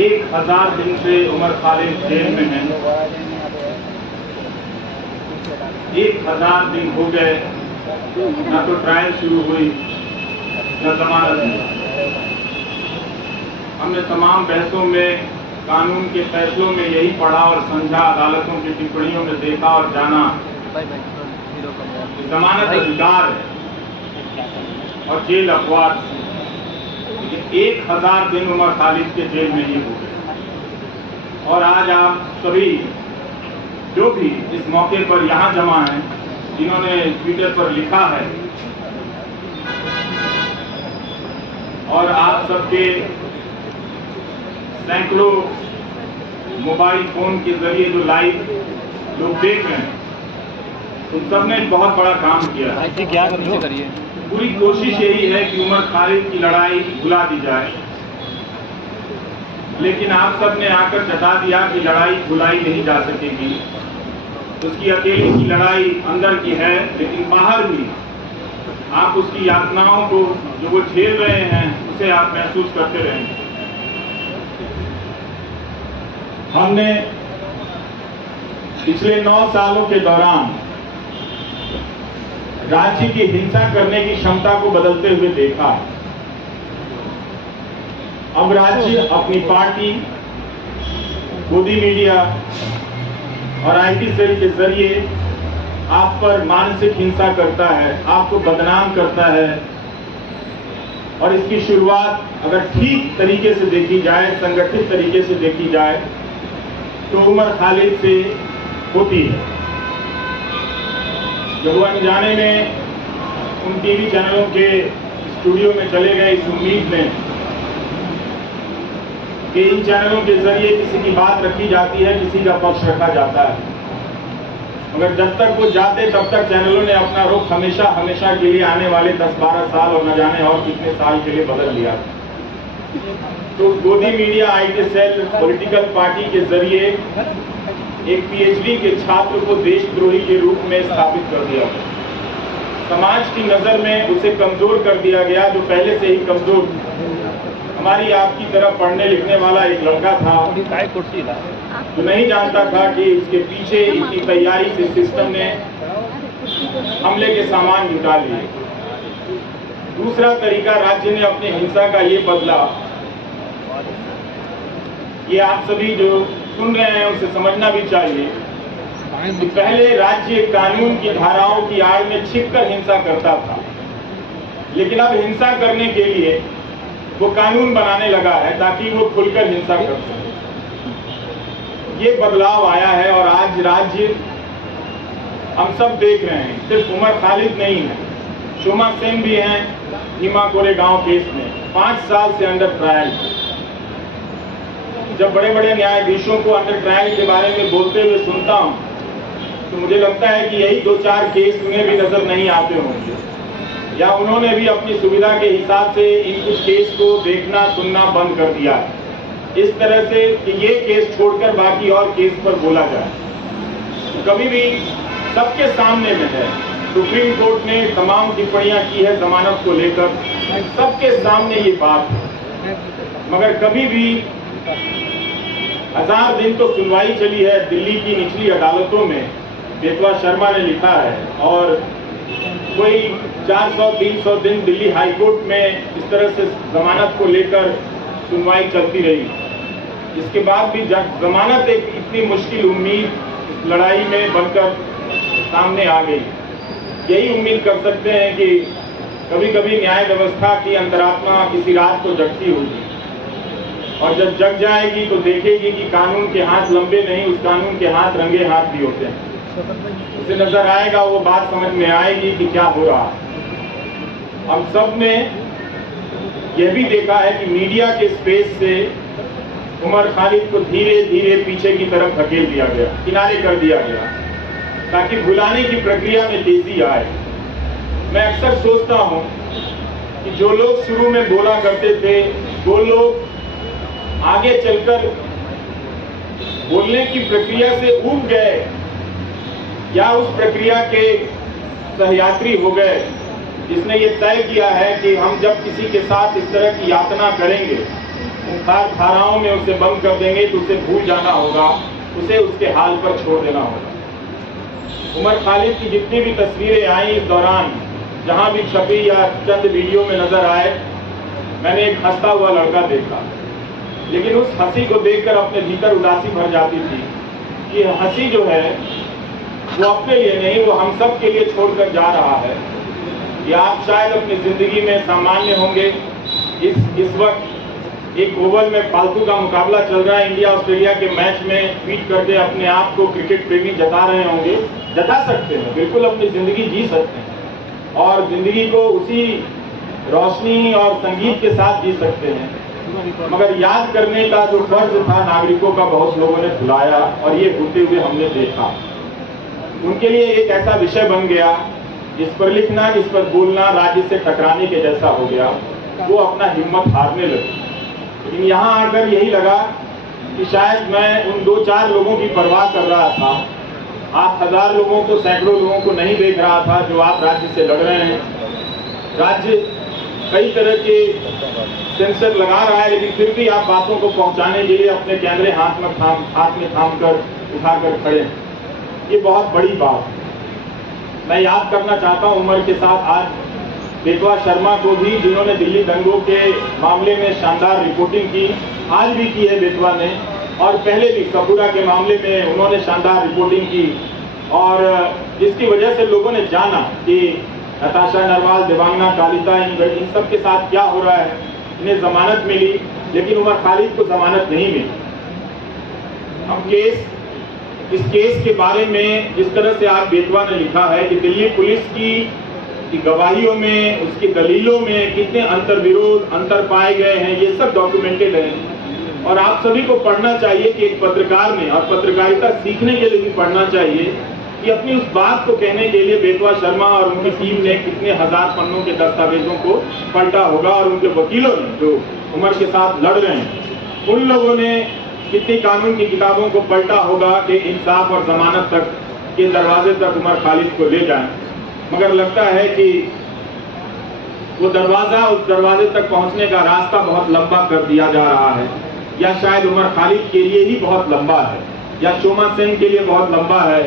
1000 दिन से उमर खालिद जेल में हैं। 1000 दिन हो गए, ना तो ट्रायल शुरू हुई न जमानत हुई। हमने तमाम बहसों में, कानून के फैसलों में यही पढ़ा और समझा, अदालतों की टिप्पणियों में देखा और जाना, जमानत अधिकार है और जेल अपवाद। 1000 दिन उमर खालिद के जेल में ही हो गए और आज आप सभी जो भी इस मौके पर यहाँ जमा हैं, जिन्होंने ट्विटर पर लिखा है और आप सबके सैकड़ों मोबाइल फोन के जरिए जो लाइव लोग देख रहे हैं, उन सब ने बहुत बड़ा काम किया है। पूरी कोशिश यही है कि उमर खालिद की लड़ाई भुला दी जाए, लेकिन आप सब ने आकर जता दिया कि लड़ाई भुलाई नहीं जा सकेगी। उसकी अकेले की लड़ाई अंदर की है, लेकिन बाहर भी आप उसकी यातनाओं को जो वो झेल रहे हैं उसे आप महसूस करते रहेंगे। हमने पिछले 9 सालों के दौरान राज्य की हिंसा करने की क्षमता को बदलते हुए देखा है। अब राज्य अपनी पार्टी, गोदी मीडिया और आईटी सेल के जरिए आप पर मानसिक हिंसा करता है, आपको बदनाम करता है और इसकी शुरुआत अगर ठीक तरीके से देखी जाए, संगठित तरीके से देखी जाए तो उमर खालिद से होती है। जब वो अनजाने में उन टीवी चैनलों के स्टूडियो में चले गए इस उम्मीद में कि इन चैनलों के जरिए किसी की बात रखी जाती है, किसी का पक्ष रखा जाता है, मगर जब तक वो जाते तब तक चैनलों ने अपना रुख हमेशा हमेशा के लिए आने वाले 10-12 साल और न जाने और कितने साल के लिए बदल लिया। तो गोदी media, IT cell, political party के जरिए एक पीएचडी के छात्र को देशद्रोही के रूप में स्थापित कर दिया। समाज की नजर में उसे कमजोर कर दिया गया, जो पहले से ही कमजोर था। हमारी आपकी तरह पढ़ने लिखने वाला एक लड़का था जो नहीं जानता था कि उसके पीछे इतनी तैयारी से सिस्टम ने हमले के सामान जुटा लिए। दूसरा तरीका राज्य ने अपनी हिंसा का ये बदला, ये आप सभी जो सुन रहे हैं उसे समझना भी चाहिए कि पहले राज्य कानून की धाराओं की आड़ में छिपकर हिंसा करता था, लेकिन अब हिंसा करने के लिए वो कानून बनाने लगा है ताकि वो खुलकर हिंसा कर सके। ये बदलाव आया है और आज राज्य हम सब देख रहे हैं। सिर्फ उमर खालिद नहीं है, शोमा सेन भी हैं नीमा कोरेगांव केस में 5 साल से अंडर ट्रायल। जब बड़े बड़े न्यायाधीशों को अंडर ट्रायल के बारे में बोलते हुए सुनता हूं तो मुझे लगता है कि यही 2-4 केस उन्हें भी नजर नहीं आते होंगे, या उन्होंने भी अपनी सुविधा के हिसाब से इन कुछ केस को देखना सुनना बंद कर दिया है, इस तरह से कि ये केस छोड़कर बाकी और केस पर बोला जाए। तो कभी भी सबके सामने में है, सुप्रीम कोर्ट ने तमाम टिप्पणियां की है जमानत को लेकर, सबके सामने ये बात है, मगर कभी भी 1000 दिन तो सुनवाई चली है दिल्ली की निचली अदालतों में, बेतवा शर्मा ने लिखा है, और कोई 400-300 दिन दिल्ली हाईकोर्ट में इस तरह से जमानत को लेकर सुनवाई चलती रही। इसके बाद भी जमानत एक इतनी मुश्किल उम्मीद इस लड़ाई में बनकर सामने आ गई। यही उम्मीद कर सकते हैं कि कभी कभी न्याय व्यवस्था की अंतरात्मा किसी रात को जगती होगी, और जब जग जाएगी तो देखेगी कि कानून के हाथ लंबे नहीं, उस कानून के हाथ रंगे हाथ भी होते हैं। उसे नजर आएगा, वो बात समझ में आएगी कि क्या हो रहा है। हम सब ने यह भी देखा है कि मीडिया के स्पेस से उमर खालिद को धीरे धीरे पीछे की तरफ धकेल दिया गया, किनारे कर दिया गया, ताकि भुलाने की प्रक्रिया में तेजी आए। मैं अक्सर सोचता हूं कि जो लोग शुरू में बोला करते थे, वो लोग आगे चलकर बोलने की प्रक्रिया से ऊब गए या उस प्रक्रिया के सहयात्री हो गए, जिसने ये तय किया है कि हम जब किसी के साथ इस तरह की यातना करेंगे धाराओं में उसे बंद कर देंगे तो उसे भूल जाना होगा, उसे उसके हाल पर छोड़ देना होगा। उमर खालिद की जितनी भी तस्वीरें आई इस दौरान, जहां भी छपी या चंद वीडियो में नजर आए, मैंने एक हंसता हुआ लड़का देखा, लेकिन उस हंसी को देखकर अपने भीतर उदासी भर जाती थी कि हंसी जो है वो अपने लिए नहीं, वो हम सब के लिए छोड़कर जा रहा है। कि आप शायद अपनी जिंदगी में सामान्य होंगे, इस वक्त एक ओवल में फालतू का मुकाबला चल रहा है, इंडिया ऑस्ट्रेलिया के मैच में ट्वीट करके अपने आप को क्रिकेट प्रेमी जता रहे होंगे। जता सकते हैं, बिल्कुल अपनी जिंदगी जी सकते हैं और जिंदगी को उसी रोशनी और संगीत के साथ जी सकते हैं, मगर याद करने का जो फर्ज था नागरिकों का बहुत लोगों ने भुलाया और ये होते हुए हमने देखा। उनके लिए एक ऐसा विषय बन गया जिस पर लिखना, जिस पर बोलना राज्य से टकराने के जैसा हो गया। वो अपना हिम्मत हारने लगे। लेकिन यहाँ आकर यही लगा कि शायद मैं उन 2-4 लोगों की परवाह कर रहा था, आप 1000 लोगों को, सैकड़ों लोगों को नहीं देख रहा था जो आप राज्य से लड़ रहे हैं। राज्य कई तरह के सेंसर लगा रहा है, लेकिन फिर भी आप बातों को पहुंचाने के लिए अपने कैमरे हाथ में थाम कर उठाकर खड़े हैं। ये बहुत बड़ी बात है। मैं याद करना चाहता हूं उमर के साथ आज बेतवा शर्मा को भी, जिन्होंने दिल्ली दंगों के मामले में शानदार रिपोर्टिंग की, आज भी की है बेतवा ने, और पहले भी कपूरा के मामले में उन्होंने शानदार रिपोर्टिंग की, और जिसकी वजह से लोगों ने जाना कि नताशा नरवाल, देवांगना कालिता, इन सब के साथ क्या हो रहा है। इन्हें जमानत मिली, लेकिन उमर खालिद को जमानत नहीं मिली। हम इस केस के बारे में जिस तरह से आज बेतवा ने लिखा है कि दिल्ली पुलिस की गवाहियों में, उसकी दलीलों में कितने अंतर्विरोध, अंतर पाए गए हैं, ये सब डॉक्यूमेंटेड है। और आप सभी को पढ़ना चाहिए कि एक पत्रकार ने, और पत्रकारिता सीखने के लिए भी पढ़ना चाहिए कि अपनी उस बात को कहने के लिए बेतवा शर्मा और उनकी टीम ने कितने 1000 पन्नों के दस्तावेजों को पलटा होगा, और उनके वकीलों ने जो उमर के साथ लड़ रहे हैं, उन लोगों ने कितनी कानून की किताबों को पलटा होगा कि इंसाफ और जमानत तक के दरवाजे तक उमर खालिद को ले जाएं। मगर लगता है कि वो दरवाजा, उस दरवाजे तक पहुंचने का रास्ता बहुत लंबा कर दिया जा रहा है, या शायद उमर खालिद के लिए ही बहुत लंबा है, या शोमा सेन के लिए बहुत लंबा है,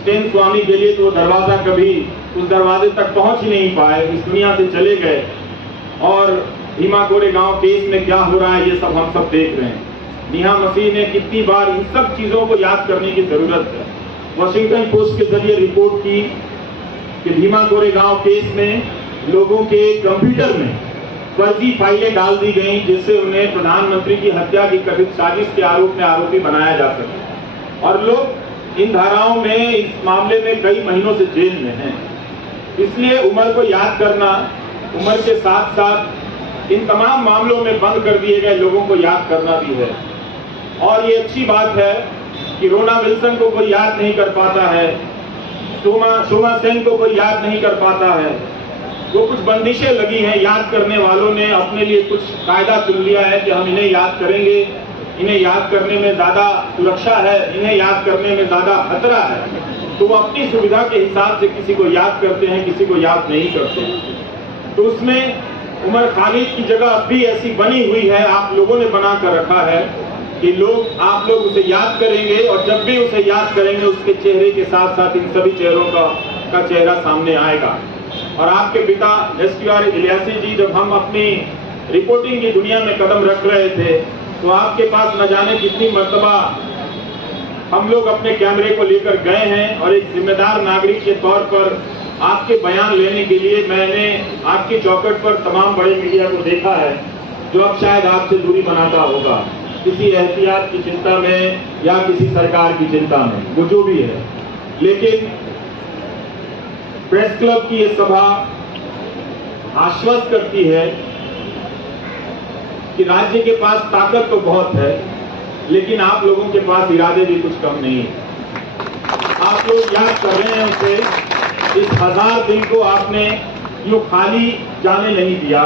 स्टेन स्वामी के लिए तो दरवाजा कभी उस दरवाजे तक पहुंच ही नहीं पाए, इस दुनिया से चले गए। और भीमा कोरेगांव केस में क्या हो रहा है ये सब हम सब देख रहे हैं। नेहा मसीह ने कितनी बार इन सब चीजों को याद करने की जरूरत है। वॉशिंगटन पोस्ट के जरिए रिपोर्ट की कि भीमा कोरेगांव केस में लोगों के कंप्यूटर में फर्जी फाइलें डाल दी गई, जिससे उन्हें प्रधानमंत्री की हत्या की कथित साजिश के आरोप में आरोपी बनाया जा सके, और लोग इन धाराओं में, इस मामले में कई महीनों से जेल में हैं। इसलिए उमर को याद करना, उमर के साथ साथ इन तमाम मामलों में बंद कर दिए गए लोगों को याद करना भी है। और ये अच्छी बात है कि रोना विल्सन को कोई याद नहीं कर पाता है, शोमा सेन को कोई याद नहीं कर पाता है। वो कुछ बंदिशें लगी हैं, याद करने वालों ने अपने लिए कुछ कायदा चुन लिया है कि हम इन्हें याद करेंगे, इन्हें याद करने में ज्यादा सुरक्षा है, इन्हें याद करने में ज्यादा खतरा है। तो वो अपनी सुविधा के हिसाब से किसी को याद करते हैं, किसी को याद नहीं करते। तो उसमें उमर खालिद की जगह अब भी ऐसी बनी हुई है, आप लोगों ने बना कर रखा है कि आप लोग उसे याद करेंगे, और जब भी उसे याद करेंगे उसके चेहरे के साथ साथ इन सभी चेहरों का चेहरा सामने आएगा। और आपके पिता एसटीआर इलियासी जी, जब हम अपनी रिपोर्टिंग की दुनिया में कदम रख रहे थे, तो आपके पास न जाने कितनी मर्तबा हम लोग अपने कैमरे को लेकर गए हैं, और एक जिम्मेदार नागरिक के तौर पर आपके बयान लेने के लिए मैंने आपकी चौखट पर तमाम बड़े मीडिया को देखा है, जो अब शायद आपसे दूरी बनाता होगा, किसी एहतियात की चिंता में या किसी सरकार की चिंता में, वो जो भी है। लेकिन प्रेस क्लब की ये सभा आश्वस्त करती है कि राज्य के पास ताकत तो बहुत है, लेकिन आप लोगों के पास इरादे भी कुछ कम नहीं है। आप लोग याद कर रहे हैं उसे, इस 1000 दिन को आपने यूं खाली जाने नहीं दिया,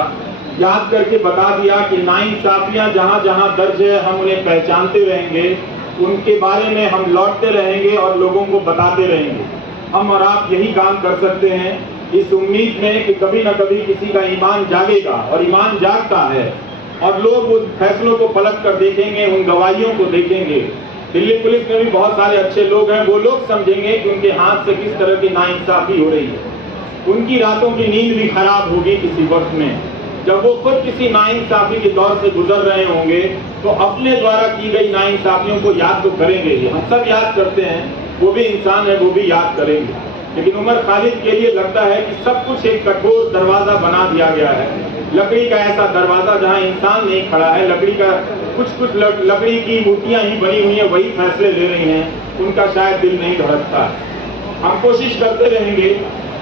याद करके बता दिया कि नाइंसाफियां जहां जहां दर्ज है हम उन्हें पहचानते रहेंगे, उनके बारे में हम लौटते रहेंगे और लोगों को बताते रहेंगे। हम और आप यही काम कर सकते हैं, इस उम्मीद में कि कभी न कभी किसी का ईमान जागेगा, और ईमान जागता है और लोग उन फैसलों को पलट कर देखेंगे, उन गवाहियों को देखेंगे। दिल्ली पुलिस में भी बहुत सारे अच्छे लोग हैं, वो लोग समझेंगे कि उनके हाथ से किस तरह की नाइंसाफी हो रही है। उनकी रातों की नींद भी खराब होगी किसी वक्त में, जब वो खुद किसी नाइंसाफी के दौर से गुजर रहे होंगे तो अपने द्वारा की गई नाइंसाफियों को याद तो करेंगे ही। हम सब याद करते हैं, वो भी इंसान है, वो भी याद करेंगे। लेकिन उमर खालिद के लिए लगता है कि सब कुछ एक कठोर दरवाजा बना दिया गया है, लकड़ी का ऐसा दरवाजा जहां इंसान नहीं खड़ा है, लकड़ी का कुछ लकड़ी की मूर्तियां ही बनी हुई हैं, वही फैसले ले रही हैं, उनका शायद दिल नहीं धड़कता। हम कोशिश करते रहेंगे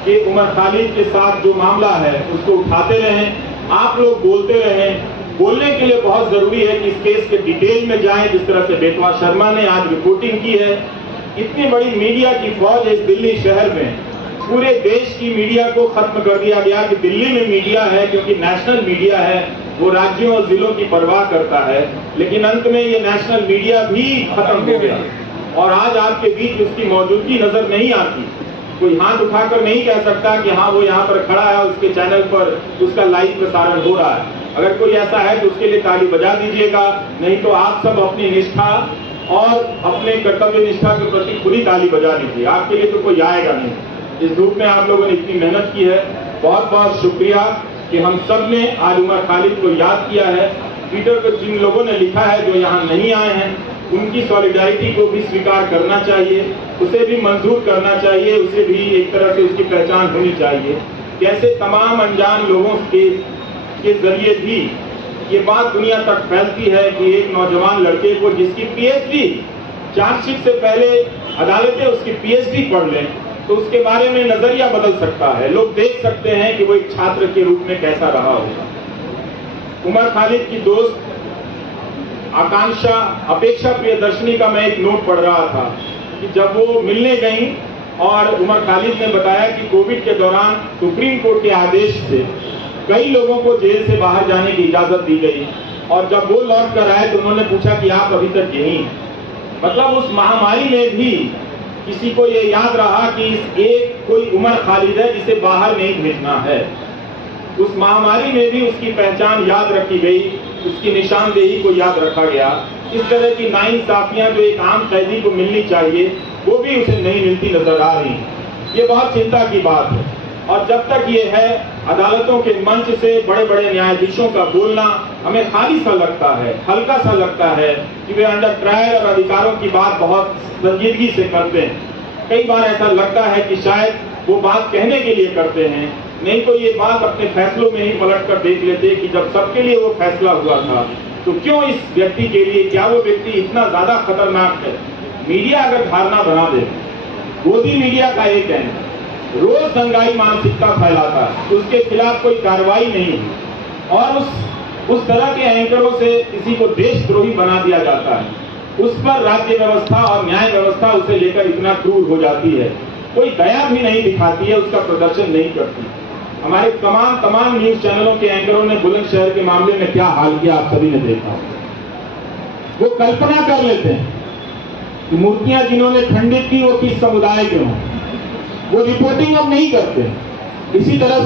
कि उमर खालिद के साथ जो मामला है उसको उठाते रहें, आप लोग बोलते रहें। बोलने के लिए बहुत जरूरी है कि इस केस के डिटेल में जाएं, जिस तरह से बेतवा शर्मा ने आज रिपोर्टिंग की है। इतनी बड़ी मीडिया की फौज है इस दिल्ली शहर में, पूरे देश की मीडिया को खत्म कर दिया गया कि दिल्ली में मीडिया है, क्योंकि नेशनल मीडिया है, वो राज्यों और जिलों की परवाह करता है। लेकिन अंत में ये नेशनल मीडिया भी खत्म हो गया और आज आपके बीच उसकी मौजूदगी नजर नहीं आती। कोई हाथ उठाकर नहीं कह सकता कि हाँ वो यहाँ पर खड़ा है, उसके चैनल पर उसका लाइव प्रसारण हो रहा है। अगर कोई ऐसा है तो उसके लिए ताली बजा दीजिएगा, नहीं तो आप सब अपनी निष्ठा और अपने कर्तव्य निष्ठा के प्रति पूरी ताली बजा दीजिए। आपके लिए तो कोई आएगा नहीं। इस धूप में आप लोगों ने इतनी मेहनत की है, बहुत बहुत शुक्रिया कि हम सब ने आज उमर खालिद को याद किया है। ट्विटर पर जिन लोगों ने लिखा है जो यहाँ नहीं आए हैं, उनकी सॉलिडारिटी को भी स्वीकार करना चाहिए, उसे भी मंजूर करना चाहिए, उसे भी एक तरह से उसकी पहचान होनी चाहिए। कैसे तमाम अनजान लोगों के जरिए भी ये बात दुनिया तक फैलती है कि एक नौजवान लड़के को जिसकी पीएचडी, चार्जशीट से पहले अदालतें उसकी पीएचडी पढ़ लें तो उसके बारे में नजरिया बदल सकता है। लोग देख सकते हैं कि वो एक छात्र के रूप में कैसा रहा होगा। उमर खालिद की दोस्त आकांक्षा अपेक्षा प्रियदर्शनी का मैं एक नोट पढ़ रहा था कि जब वो मिलने गई और उमर खालिद ने बताया कि कोविड के दौरान सुप्रीम कोर्ट के आदेश से कई लोगों को जेल से बाहर जाने की इजाजत दी गई और जब वो लौट कर आए तो उन्होंने पूछा कि आप अभी तक यहीं। मतलब उस महामारी में भी किसी को ये याद रहा कि एक कोई उमर खालिद है जिसे बाहर नहीं भेजना है। उस महामारी में भी उसकी पहचान याद रखी गई, उसकी निशानदेही को याद रखा गया। इस तरह की नाइंसाफियां जो एक आम कैदी को मिलनी चाहिए वो भी उसे नहीं मिलती नजर आ रही। ये बहुत चिंता की बात है और जब तक ये है, अदालतों के मंच से बड़े बड़े न्यायाधीशों का बोलना हमें खाली सा लगता है, हल्का सा लगता है कि वे अंडर ट्रायल और अधिकारों की बात बहुत संजीदगी से करते हैं। कई बार ऐसा लगता है कि शायद वो बात कहने के लिए करते हैं, नहीं तो ये बात अपने फैसलों में ही पलट कर देख लेते कि जब सबके लिए वो फैसला हुआ था तो क्यों इस व्यक्ति के लिए, क्या वो व्यक्ति इतना ज्यादा खतरनाक है। मीडिया अगर धारणा बना दे, गोदी मीडिया का एक है, रोज दंगाई मानसिकता फैलाता है, उसके खिलाफ कोई कार्रवाई नहीं है और उस तरह के एंकरों से किसी को देशद्रोही बना दिया जाता है, उस पर राज्य व्यवस्था और न्याय व्यवस्था उसे लेकर इतना क्रूर हो जाती है, कोई दया भी नहीं दिखाती है, उसका प्रदर्शन नहीं करती। हमारे तमाम न्यूज चैनलों के एंकरों ने बुलंदशहर के मामले में क्या हाल किया आप सभी ने देखा। वो कल्पना कर लेते हैं कि मूर्तियां जिन्होंने खंडित की वो किस समुदाय के हों, वो रिपोर्टिंग अब नहीं करते। इसी तरह